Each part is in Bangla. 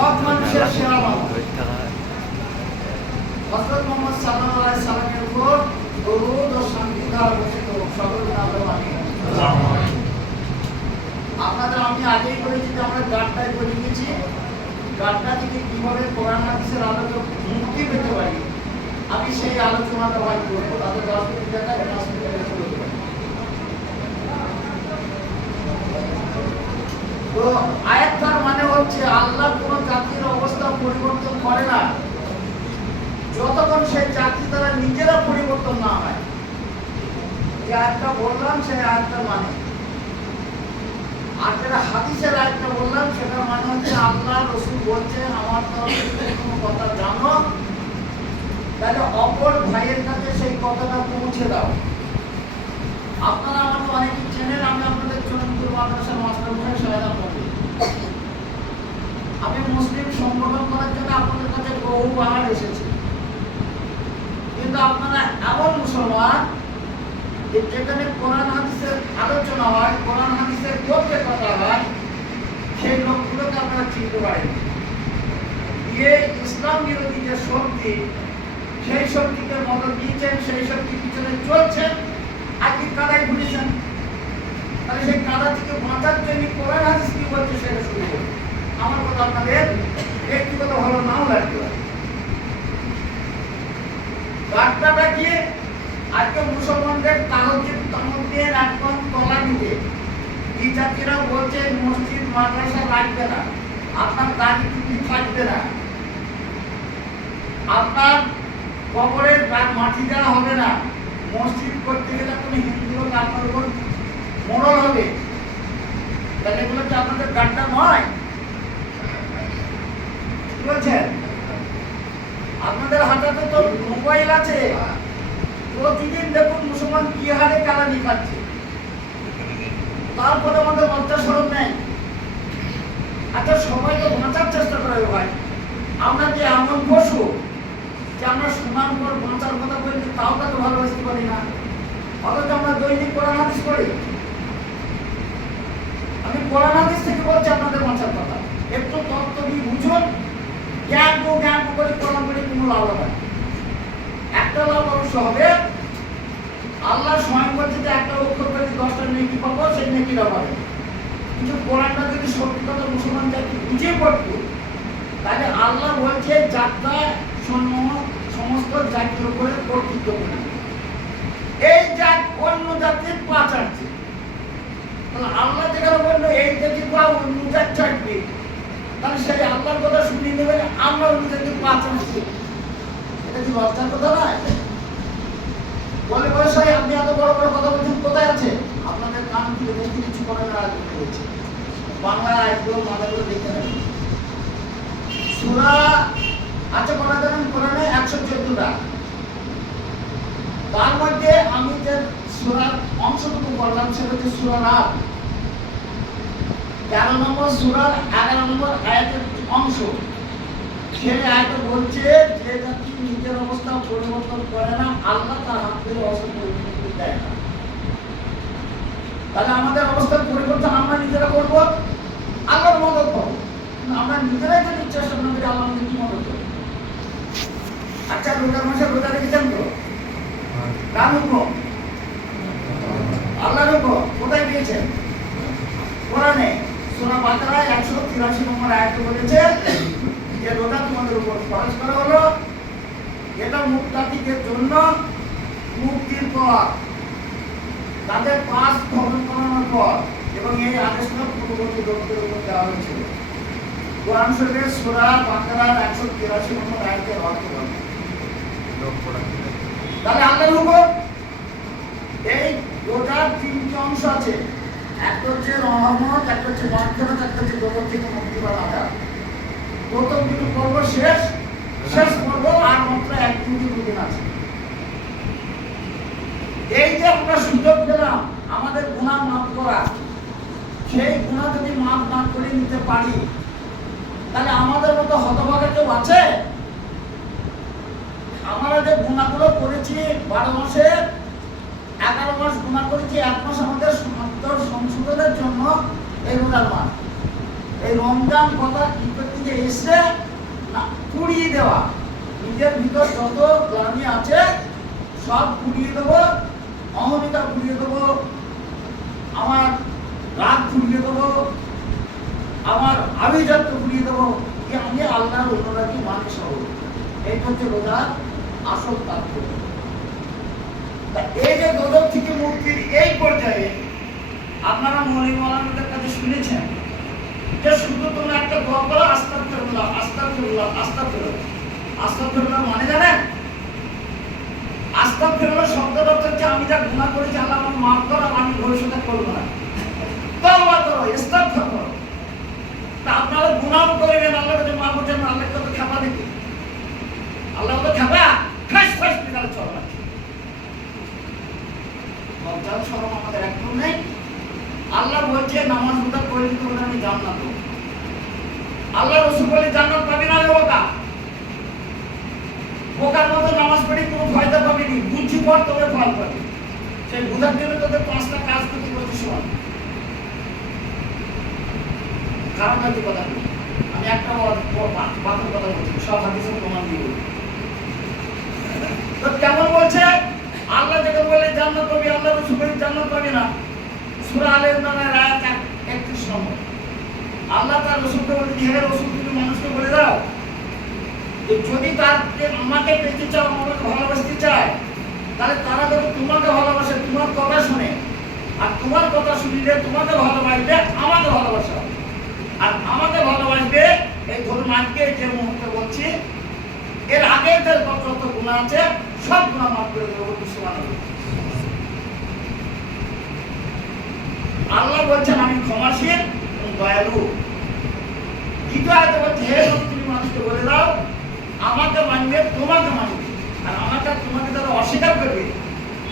সব মানুষের সেরা মানুষ হযরত মুহাম্মদ সাল্লাল্লাহু আলাইহি সাল্লামের উপর দরুদ ও শান্তি ধারা বর্ষিত হোক। সকলে আমিন। আপনাদের আমি আগেই বলেছি যে আমরা গাড্ডায় করে নিয়েছি, গাড্ডা থেকে কিভাবে কোরআন হাদিসের আলোকে মুক্তি পেতে পারি আমি সেই আলোচনাটা ভাই করবো। তাদের 10 মিনিট দেখা 5 মিনিট করবো। তো আয়াতটার মানে হচ্ছে আল্লাহ কোন জাতির অবস্থা পরিবর্তন করে না যতক্ষণ সেই জাতি তারা নিজেরা পরিবর্তন না হয়। যে আয়াতটা বললাম সেই আয়াতটার মানে, আর যেটা হাদিসের আয়াতটা বললাম সেটার মানে হচ্ছে আল্লাহ রাসূল বলছেন আমার তরফ থেকে কোনো কথা জানো তাহলে অপর ভাইয়ের কাছে সেই কথাটা পৌঁছে দাও। আপনারা আমাকে অনেকে চেনেন, আমি আপনাদের চন্দ্রপুর মাদ্রাসার মাস্টার মশাই সাহেব আপনাদের। আমি মুসলিম সংগঠন করার জন্য আপনাদের কাছে বহুবার এসেছি, কিন্তু আপনারা এমন মুসলমান যেখানে কোরআন হাদিসের আলোচনা হয়, কোরআন হাদিসের পক্ষে কথা হয়, সেই লোকগুলোকে আপনারা চিনতে পারেন। দিয়ে ইসলাম বিরোধী যে শক্তি, সেই শক্তিকে মদত দিয়েছেন, সেই শক্তির পিছনে চলছেন, আজকে কাদায় ঘুরেছেন। তাহলে সেই কাদা থেকে বাঁচার জন্য কোরআন হাদিস কি বলছে সেটা শুরু করুন। আমার কথা আপনাদের ব্যক্তিগত ভালো নাও লাগতে পারে। বার্তাটা কি? আজকে মুসলমানদের তামদ্দের একদম তলা নিতে এই জাতিরা বলছে মসজিদ মাদ্রাসা লাগবে না, আপনার দাড়ি টুপি থাকবে না, আপনার কবরের মাটি দেওয়া হবে না, মসজিদ করতে গেলে কোনো হিন্দু লোক আপনার উপর মরণ হবে। তাহলে এগুলো কি আপনাদের গাড্ডা নয়? কি বলছেন? আপনাদের হাতে তো মোবাইল আছে, প্রতিদিন দেখুন মুসলমান কি হারে কালানি খাচ্ছে, তারপরে আমাদের লজ্জা শরম নেই। আচ্ছা সবাই তো বাঁচার চেষ্টা করে ভাই, আমরা যে এমন পশু যে আমরা শোনার পর বাঁচার কথা বলি তাও তাকে ভালোবাসতে পারি না, অথচ আমরা দৈনিক কোরআন হাদিস পড়ি। আমি কোরআন হাদিস থেকে বলছি আপনাদের বাঁচার কথা। একটু তত্ত্ব দিয়ে বুঝুন, জ্ঞান করে কোরআন পড়ে কোনো লাভ হবে না। একটা লাভ অবশ্য হবে, আল্লাহ স্বয়ং বলছে যে একটা অক্ষর করে 10টা নেকি পাবো, সেই নেকিটা পাবে। কিন্তু কোরআনটা যদি সত্যি কথা মুসলমান জাতি বুঝে পড়তো তাহলে আল্লাহ বলছে যাত্রা সমস্ত জাতির উপরে কর্তৃত্ব করে। এই জাত অন্য জাতির পা চাটছে, তাহলে আল্লাহ যেখানে বললো এই জাতির পা অন্য জাত চাটবে, তাহলে সেই আল্লাহর কথা শুনিয়ে নেবে আমরা অন্য জাতির পা চাটছি। এটা কি লজ্জার কথা নয়? বলে বয়সাই আপনি এত বড় বড় কথা বলছেন, কোথায় আছে আপনাদের কান খুলে দেখতে? কিছু করার আগে হয়েছে বাংলা আইগুলো মাদাগুলো দেখে নেবেন। সূরা আছে কটা জানেন? কোরআনে 114টা। তার মধ্যে আমি যে সূরার অংশটুকু বললাম সেটা হচ্ছে সূরা রাত 13 নম্বর সূরার 11 নম্বর আয়াতের অংশ। সেই আয়াতে বলছে যে জাতি নিজের অবস্থা পরিবর্তন করে না আল্লাহ তার হাত ধরে অবস্থা পরিবর্তন দেয় না। তাহলে আমাদের অবস্থার পরিবর্তন আমরা নিজেরা করবো, আল্লাহর মদত পাবো। আমরা নিজেরাই যদি চেষ্টা না করি আল্লাহ আমাদের কি মদত করবে? আচ্ছা রোজার মাসে রোজা রেখেছেন তো? কার হুকুম? আল্লাহর হুকুম। কোথায় পেয়েছেন? কোরআনে সূরা বাকারা 183 নম্বর আয়াতে বলেছে যে রোজা তোমাদের উপর ফরজ করা হলো, এটা মুত্তাকিদের জন্য মুক্তির পর, তাদের পাস খতম করানোর পর, এবং এই আদেশটা পূর্ববর্তী লোকদের উপর দেওয়া হয়েছিল। কোরআন শরীফের সূরা বাকারার 183 নম্বর আয়াতের অর্থ বলে। তাহলে আল্লাহর হুকুম। এই রোজার 3টি অংশ আছে, একটা হচ্ছে রহমত, একটা হচ্ছে মাগফিরাত, একটা হচ্ছে গজব থেকে মুক্তি পাওয়া আযাব। প্রথম দুটো পর্ব শেষ পর্ব আর মাত্র 1-2 দিন আছে। এই যে আমরা সুযোগ পেলাম আমাদের গুনাহ মাফ করা, সেই গুনাহ যদি মাফ না করে নিতে পারি তাহলে আমাদের মতো হতভাগা কেউ আছে? আমরা যে গুনাহগুলো করেছি 12 মাসে 11 মাস গুনাহ করেছি, 1 মাস আমাদের সংশোধনের জন্য এই রোজার মাস। এই রমজান কথা কি করতে দিকে এসে না পুড়িয়ে দেওয়া, নিজের ভিতর যত গ্লানি আছে সব পুড়িয়ে দেবো, অহমিকা পুড়িয়ে দেবো, আমার রাগ পুড়িয়ে দেবো, আমার আভিজাত্য পুড়িয়ে দেবো, যে আমি আল্লাহর অনুরাগী মানুষ হব। এইটা হচ্ছে রোজার আসল তাৎপর্য। এই যে দোজখ থেকে মুক্তির এই পর্যায়ে আপনারা মৌলভী মাওলানাদের কাছে শুনেছেন যে শুধু তোমরা একটা দোয়া করো, আস্তাগফিরুল্লাহ আস্তাগফিরুল্লাহ আস্তাগফিরুল্লাহ। আস্তাগফিরুল্লাহ মানে জানেন? আস্তাগফিরুল্লাহ শব্দটা হচ্ছে আমি যা গুনাহ করেছি আল্লাহ আমাকে মাফ করো, আমি ভবিষ্যতে করব না। তওবা করো, ইস্তিগফার করো। তা আপনারা গুনাহ করবেন, আল্লাহর কাছে মাফ করছেন, আল্লাহকে তো খাপা দেখি, আল্লাহ তো খাপা ফাঁস ফাঁস বিকাল চলে লজ্জার শরম আমাদের একদম নেই। আল্লাহ বলছে নামাজ রোজা করে দিতে বলে আমি জান্নাত দেব। আল্লাহ রাসূল বলে জান্নাত পাবি না রে বোকা, বোকার মতো নামাজ পড়ি কোনো ফায়দা পাবি না, বুঝি পর তবে ফল পাবি। সেই বুঝার জন্য তোদের 5টা কাজ করতে বলছি শোন। কারণ হচ্ছে কথা নেই, আমি একটা বাতের কথা বলছি, সব হাদিসের প্রমাণ দিয়ে বলি। তো কেমন বলছে? আল্লাহ যখন বলে জান্নাত পাবি, আল্লাহ রাসূল বলে জান্নাত পাবি না। সূরা আলে ইমরানের আয়াত 31 নম্বর। আল্লাহ তার রাসূলকে বলে, হে রাসূল তুমি মানুষকে বলে দাও যে যদি তাকে আমাকে পেতে চাও, আমাকে ভালোবাসতে চায়, তাহলে তারা যদি তোমাকে ভালোবাসে, তোমার কথা শুনে, আর তোমার কথা শুনলে তোমাকে ভালোবাসবে, আমাকে ভালোবাসা, আর আমাকে ভালোবাসবে। এই ধরুন আজকে যে মুহূর্তে বলছি, এর আগে যে যত গুনাহ আছে সব গুনাহ মাফ করে দেবো। সুবহানাল্লাহ। আল্লাহ বলছেন আমি ক্ষমাশীল এবং দয়ালু। দ্বিতীয় আয়াতে বলছে হে তুমি মানুষকে বলে দাও আমাকে মানবে, তোমাকে মানবে, আর আমাকে তোমাকে যারা অস্বীকার করবে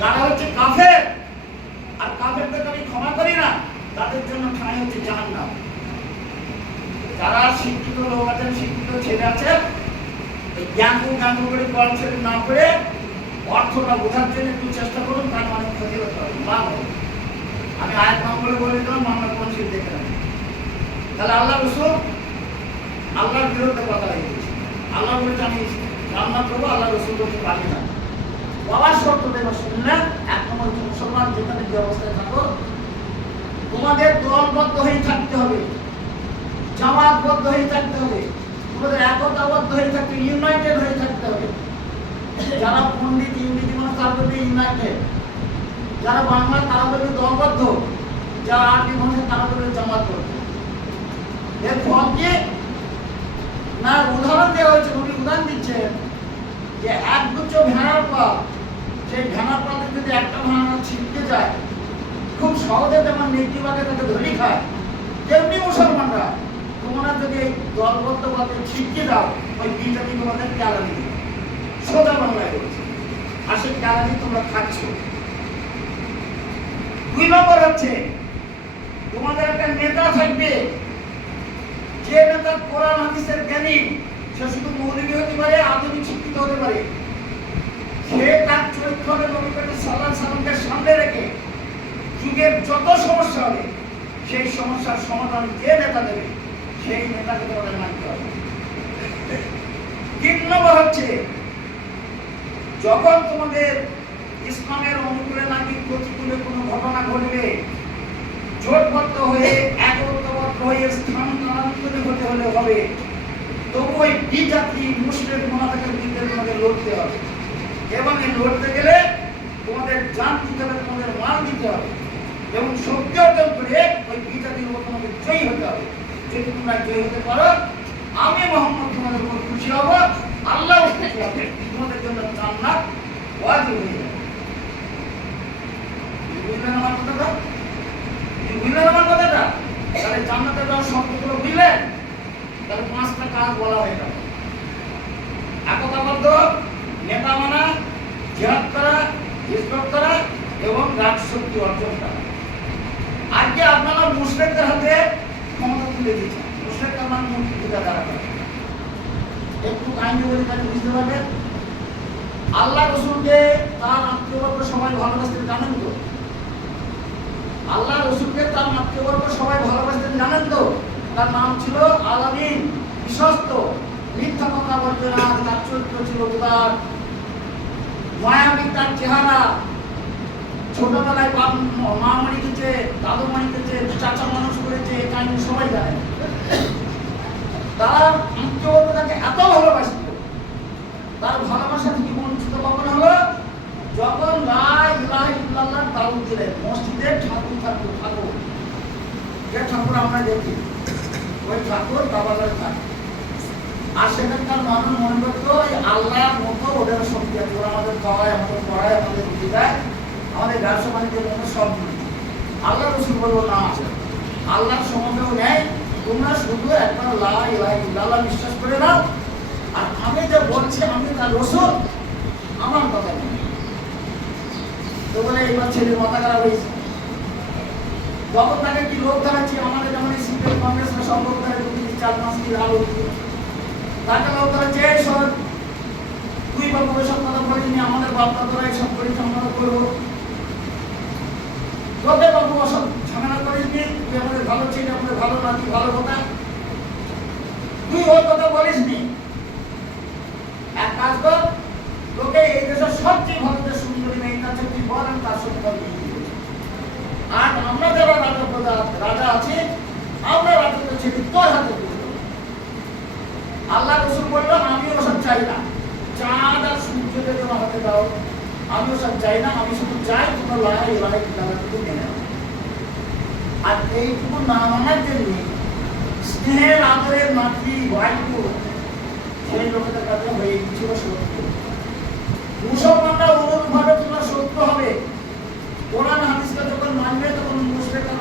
তারা হচ্ছে কাফের, আর কাফেরদেরকে আমি ক্ষমা করি না, তাদের জন্য ঠাঁই হচ্ছে জাহান্নাম। যারা শিক্ষিত লোক আছেন, শিক্ষিত ছেলে আছে, এই জ্ঞান করে কোরআন শরীফ না পড়ে অর্থটা বোঝার জন্য একটু চেষ্টা করুন, তার মানে ক্ষতি হতে হবে। আমি আয়াত নাম বলে দিলাম, আমরা কোরআন শরীফ দেখে নেব। তাহলে আল্লাহ রাসূল আল্লাহর বিরুদ্ধে কথা বলেছে। আল্লাহ বলেছে আমি জান্নাত পাবো, আল্লাহ রাসূল বলতে পারবে না। বাবার শর্ত দেবা শুনলেন, এক নম্বর মুসলমান যেখানে যে অবস্থায় থাকো তোমাদের দলবদ্ধ হয়ে থাকতে হবে, জামাতবদ্ধ হয়ে থাকতে হবে, তোমাদের একতাবদ্ধ হয়ে থাকতে, ইউনাইটেড হয়ে থাকতে হবে। যারা পণ্ডিত ইংরেজি মানুষ তারা বলবে ইউনাইটেড, যারা বাংলা তারা বলবে দলবদ্ধ, যারা আরবি ভাষা তারা বলবে জামাতবদ্ধ। এর ফল কি না? উদাহরণ দেওয়া হয়েছে, উনি উদাহরণ দিচ্ছেন যে একগুচ্ছ ভেড়ার পাল, সেই ভেড়ার পালে যদি একটা ভেড়া ছিটকে যায়, খুব সহজে যেমন নেতিবাদে তাকে ধরে খায়, তেমনি মুসলমানরা তোমরা যদি এই দলবদ্ধভাবে ছিটকে দাও, ওই বিজেপি তোমাদের জ্বালানি দেবে। সোজা বাংলায় বলছে, আর সেই জ্বালানি তোমরা খাচ্ছ। 2 নম্বর হচ্ছে তোমাদের একটা নেতা থাকবে, যে নেতা কোরআন হাদিসের জ্ঞানী, সে শুধু মৌলবী হতে পারে, আধুনিক শিক্ষিত হতে পারে, সে তার চরিত্র নবী করিম সাল্লাল্লাহু আলাইহি সাল্লামকে সামনে রেখে যুগের যত সমস্যা হবে সেই সমস্যার সমাধান যে নেতা দেবে সেই নেতাকে তোমাদের মানতে হবে। 3 নম্বর হচ্ছে যখন তোমাদের ইসলামের অনুকূলে নাকি প্রতিকূলে কোনো ঘটনা ঘটবে, জোটবদ্ধ হয়ে একত্রবদ্ধ হয়ে স্থানান্তরিত হতে হলে হবে, তবু ওই বিজাতি মুশরিক মুনাফিকের বিরুদ্ধে তোমাদের লড়তে হবে, এবং এই লড়তে গেলে তোমাদের জান দিতে হবে, তোমাদের মাল দিতে হবে, এবং শক্তি অর্জন করে ওই বিজাতির উপর তোমাদের জয়ী হতে হবে। যদি তোমরা জয়ী হতে পারো, আমি মুহাম্মদ তোমাদের উপর খুশি হব, আল্লাহ খুশি হবে, তোমাদের জন্য জান্নাত ওয়াজিব হয়ে যাবে। বুঝলেন আমার কথাটা? বুঝলেন আমার কথাটা? তাহলে জান্নাতের যাওয়ার শর্তগুলো বুঝলেন? তাহলে 5টা কাজ বলা হয়ে গেল। একতাবদ্ধ, নেতা মানা, জিহাদ করা, হিজরত করা এবং রাজশক্তি অর্জন করা। আজকে আপনারা মুশরিকদের হাতে ক্ষমতা তুলে দিয়েছেন। মুশরিকরা মানে মূর্তি পূজা দ্বারা করে। একটু কাহিনী বলি তাহলে বুঝতে পারবেন। আল্লাহ রাসূলকে তার আত্মীয়বর্গ সবাই ভালোবাসতেন, জানেন তো? আল্লাহ রাসূলকে তার আত্মীয়বর্গ সবাই ভালোবাসতেন, জানেন তো? তার নাম ছিল আল-আমিন, বিশ্বস্ত, মিথ্যা কথা বলবে না, তার চরিত্র ছিল উদার, মায়াবী তার চেহারা, ছোটবেলায় মা মরে গেছে, দাদু মরে গেছে, চাচা মানুষ করেছে, এই কাহিনী সবাই জানে। তার আত্মীয় তাকে এত ভালোবাসত, তার ভালোবাসা থেকে বঞ্চিত কখন হলো? যখন লা ইলাহা ইল্লাল্লাহ দাওয়াত দিলেন, মসজিদে ঠাকুর ঠাকুর যে ঠাকুর আমরা দেখি, ওই ঠাকুর কাবাগারে থাকে। আর সেখানকার মানুষ মনে করতো আল্লাহর মতো ওদের শক্তি আছে, ওরা আমাদের খাওয়ায়, আমাদের পড়ায়, আমাদের রুটি দেয়, আমাদের ব্যবসা বাণিজ্যের মতো সব। আল্লাহ রসুল বলবো না, আল্লাহর সমকেও নেই, তোমরা শুধু একবার লা ইলাহা ইল্লাল্লাহ বিশ্বাস করে নাও, আর আমি যে বলছি আমি তার রসুল, আমার কথা নেই। তো বলে এবার ছেলের মাথা খারাপ হয়েছে। তখন তাকে কি লোক দেখাচ্ছি, আমাদের যেমন সিপিএম কংগ্রেসের সম্পর্ক করে 4-5 দিন আলো তাকে লোক দেখাচ্ছে, সব তুই বাবু এসব কথা বলিনি, আমাদের বাপটা তোরা এইসব করিস, আমরা করবো। তোদের বাবু ওসব ঝামেলা করিসনি, তুই আমাদের ভালো ছিলি, আমাদের ভালো নাতি, ভালো কথা, তুই ওর কথা বলিসনি। এক কাজ কর, তোকে এই দেশের সবচেয়ে ভারতের সুন্দরী মেয়ে কাছে তুই বল, আমি তার সঙ্গে আর আমরা যারা রাজা আছি, আমরা রাজত্ব ছেড়ে তোর হাতে তুলে দেবো। আল্লাহ রসুল বলল আমি ওসব চাই না, চাঁদ আর সূর্যকে তোমার হাতে দাও, আমি ওসব চাই না, আমি শুধু চাই তোমরা লা ইলাহা ইল্লাল্লাহকে মেনে নাও। আর এইটুকু না মানার জন্য স্নেহের আদরের মাতৃ বায়ু সেই লোকেদের কাছে হয়ে গিয়েছিল শত্রু। মুসলমানরা অনুরূপভাবে তোমরা শত্রু হবে। কোরআন হাদিসকে যখন মানবে তখন মুশরিকরা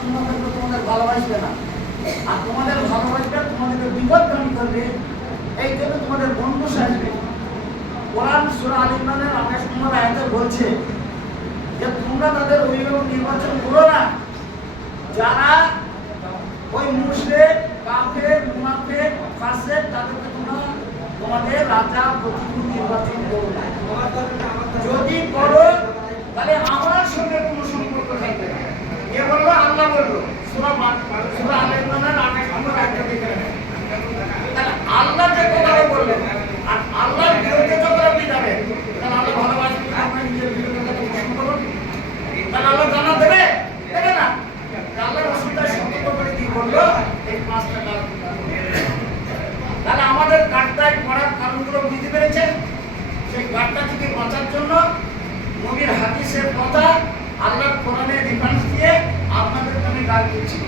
তোমাদের ভালোবাসবে না, আর তোমাদের ভালোবাসবে তোমাদেরকে বিপদগামী করবে, এই জন্য তোমাদের বন্ধু সাজবে। কোরআন সূরা আল ইমরানের 28 নম্বর আয়াতে বলছে যে তোমরা তাদের অভিভাবক নির্বাচন করো না যারা ওই মুশরিক, কাফের, মুনাফিক, ফাসিক, তাদেরকে তোমরা তোমাদের রাজা প্রতিনিধি নির্বাচন করো না। যদি করো তাহলে আমার সঙ্গে কোনো সম্পর্ক থাকবে না। এ বললো, আল্লাহ বললো, সূরা আল ইমরানের 28 নম্বর আয়াতে দেখে নেবেন। তাহলে আল্লাহ যে কথাটা বললেন, আর আল্লাহর বিরুদ্ধে যখন আপনি যাবেন, তাহলে আল্লাহ ভালোবাসবেন, আপনার নিজের বিরুদ্ধে প্রশ্ন করুন, তাহলে আল্লাহ জান্নাত দেবে? দেবে না। আল্লাহ রাসূলটা সতর্ক করে কি বললো, এই 5টা কাজ। তাহলে আমাদের গাড়টায় পড়ার কারণগুলো বুঝতে পেরেছেন? সেই গাড়টা থেকে বাঁচার জন্য নবীর হাদিসের কথা, আল্লাহর কোরআনের রেফারেন্স দিয়ে আপনাদেরকে আমি গাল দিচ্ছি।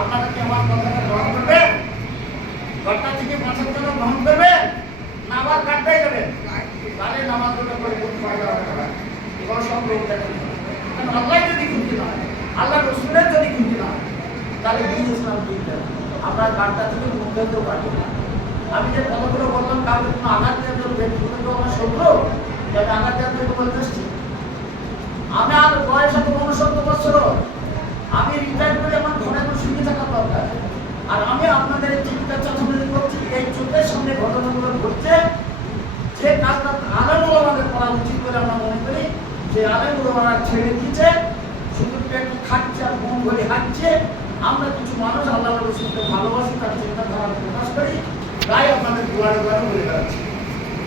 আপনাদেরকে আমার কথাটা গ্রহণ করবে? গাড়টা থেকে বাঁচার জন্য গ্রহণ করবে না আবার গাড়টাই যাবেন? তাহলে নামাজ করে কোন ফায়দা হবে না, এগুলো সব লোক দেখেন। কারণ আল্লাহ যদি খুশি না হয়, আল্লাহ রসুলের যদি খুশি না হয়, তাহলে দিন ইসলাম দিতে আপনার গাড়টা থেকে মুখ ধরতেও পারবেন না। আমি যে কথাগুলো বললাম, কাউকে কোনো আঘাত দেওয়ার জন্য ব্যক্তিগত আমার শত্রু, যাতে আঘাত দেওয়ার জন্য বলতে এসছি। আমি আর বয়স আছে 69 বছর, আমি রিটায়ার করে আমার ঘরে এখন সুখী থাকার দরকার। আর আমি আপনাদের এই চিন্তা চাচামেরি করছি, এই চোখের সামনে ঘটনাগুলো ঘটছে, যে কাজটা আলেমুল আমাদের করা উচিত বলে আমরা মনে করি, যে আলেমুল আমরা ছেড়ে দিয়েছে, শুধু পেট খাচ্ছে আর মন ভরে হাঁটছে। আমরা কিছু মানুষ আল্লাহ রসুলকে ভালোবাসি, তার চিন্তাধারা প্রকাশ করি, তাই আপনাদের দুয়ারে দুয়ারে বলে বেড়াচ্ছি।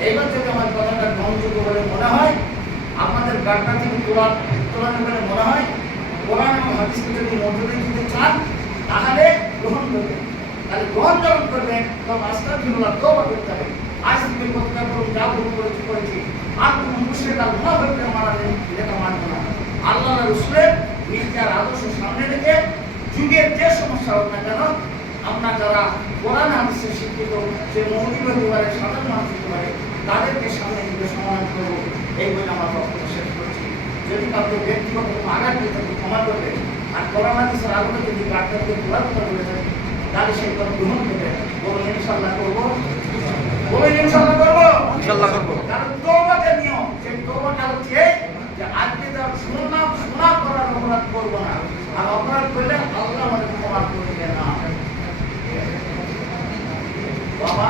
এইবার থেকে আমার কথাটা গ্রহণযোগ্য বলে মনে হয়, আপনাদের গাড়টা থেকে তোলানো বলে মনে হয়, কোরআন এবং হাদিসকে যদি মধ্যে দিতে চান তাহলে গ্রহণ করবেন। তাহলে গ্রহণ যখন করবেন তখন আস্তাগফিরুল্লাহ তওবা করতে হবে। আজ থেকে প্রতিজ্ঞা করুন, যা ভুল করেছি আর কোনো মুশরিক আর মুনাফিককে মারা নেই, এটা মানব না। আল্লাহ রসুলের নিজের আদর্শ সামনে রেখে যুগের যে সমস্যা হোক না কেন, আমরা যারা কোরআন হাদিসে শিক্ষিত, যে মৌলিক হতে পারে, সাধারণ মানুষ হতে পারে, তাদেরকে সামনে নিয়ে সমাধান করবো, এই বলে আমার বক্তব্য শেষ করছি। যদি কাউকে ব্যক্তিগত কোনো আঘাত দিয়ে তাকে ক্ষমা করবে, আর কোরআন হাদিসের আলোকে যদি ডাক্তারকে তোলার কথা বলে থাকে, তাহলে সেই কথা গ্রহণ করবে। বলুন ইনশাআল্লাহ করবো, বলুন ইনশাআল্লাহ করবো, ইনশাআল্লাহ করবো। কারণ তওবাতে নিয়ম, সেই তওবাটা হচ্ছে যে আজকে তার শোনা করার অপরাধ করবো না, আর অপরাধ করলে আল্লাহ আমাদের ক্ষমা করবে না। বাবা